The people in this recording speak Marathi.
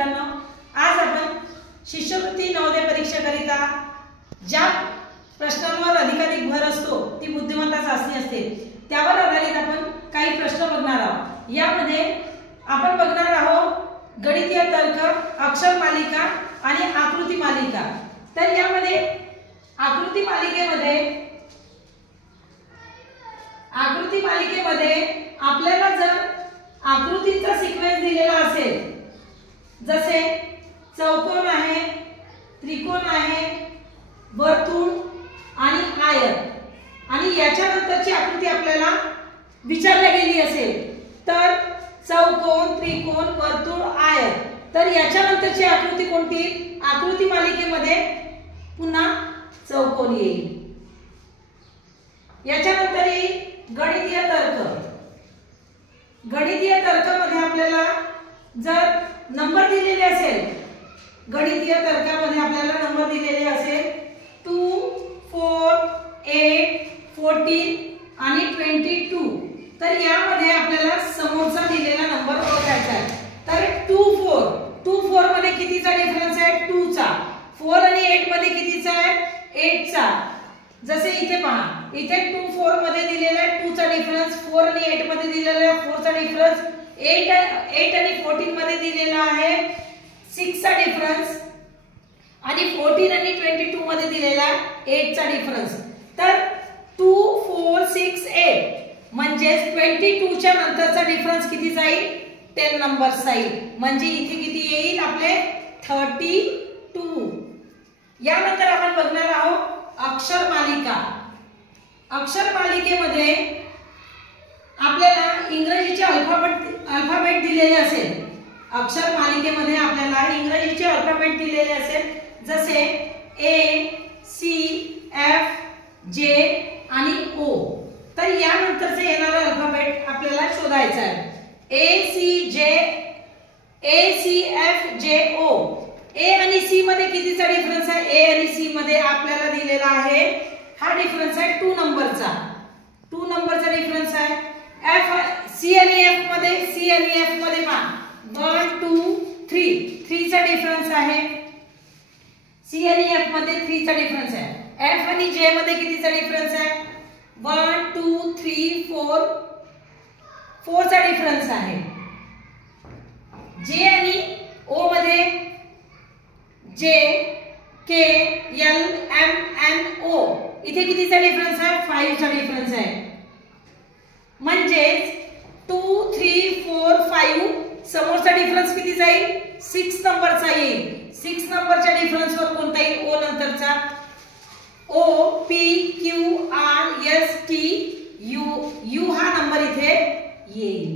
मित्रांनो, आज आपण शिष्यवृत्ती नवोदय परीक्षेकरिता ज्या प्रश्नांवर अधिकाधिक भर असतो ती बुद्धिमत्ता चाचणी असते, त्यावर आधारित आपण काही प्रश्न बघणार आहोत। यामध्ये आपण बघणार आहोत गणितीय तर्क, अक्षर मालिका आणि आकृती मालिका। तर यामध्ये आकृती मालिकेमध्ये आपल्याला जर आकृतीचा सिक्वेन्स दिलेला असेल, जसे चौकोन आहे, त्रिकोण आहे, वर्तुळ आणि आयत, आणि याच्यानंतरची आकृती आपल्याला विचारली गेली असेल, तर चौकोन, त्रिकोण, वर्तुळ, आयत, तर याच्यानंतरची आकृती कोणती? आकृती मालिकेमध्ये पुन्हा चौकोन येईल। याच्यानंतर गणितीय तर्क। गणितीय तर्कामध्ये आपल्याला जर नंबर दिलेले असेल, गणितीय तर्कामध्ये आपल्याला नंबर दिलेले असेल 2, 4, 8, 14 आणि 22, तर यामध्ये आपल्याला समोरचा दिलेला नंबर ओळखायचा आहे। तर 2, 4 मध्ये कितीचा डिफरन्स आहे? 2 चा। 4 आणि 8 मध्ये कितीचा आहे? 8 चा। जसे इथे पहा, इथे 2, 4 मध्ये दिलेला आहे 2 चा डिफरन्स, 4 आणि 8 मध्ये दिलेला आहे 4 चा डिफरन्स, 8 आणि 14 मध्ये दिलेला आहे 6 चा डिफरन्स, आणि 14 आणि 22 मध्ये दिलेला 8 चा डिफरन्स। तर 2, 4, 6, 8 म्हणजे 22 च्या नंतरचा डिफरन्स किती जाईल? 10 नंबर्स जाईल। म्हणजे इथे किती येईल आपले? 32। यानंतर आपण बघणार आहोत अक्षर मालिका। अक्षर मालिकेमध्ये आपल्याला इंग्रजीचे अल्फाबेट दिलेले असेल। अक्षर मालिकेमध्ये आपल्याला इंग्रजीचे अल्फाबेट दिलेले असेल, जसे A, C, F, J आणि O। तर यानंतरचे येणारे अल्फाबेट आपल्याला शोधायचा आहे। A, C, F, J, O। A आणि C मध्ये कितीचा डिफरन्स आहे? A आणि C मध्ये आपल्याला दिलेला आहे, हा डिफरन्स आहे 2 नंबरचा। 2 नंबरचा डिफरन्स आहे। C आणि F मध्ये पहा 1, 2, 3 चा डिफरन्स आहे। C आणि F मध्ये 3 चा डिफरन्स आहे। F आणि J मध्ये कितीचा डिफरन्स आहे? 1, 2, 3, 4 चा डिफरन्स आहे। J आणि O मध्ये J, K, L, M, N, O इथे कितीचा डिफरन्स आहे? 5 चा डिफरन्स आहे। म्हणजे 2, 3, 4, 5 समोरचा डिफरन्स किती जाईल? 6 नंबरचा येईल। 6 नंबरच्या डिफरन्स वर कोणता येईल? O नंतरचा। O, P, Q, R, S, T, U हा नंबर इथे येईल।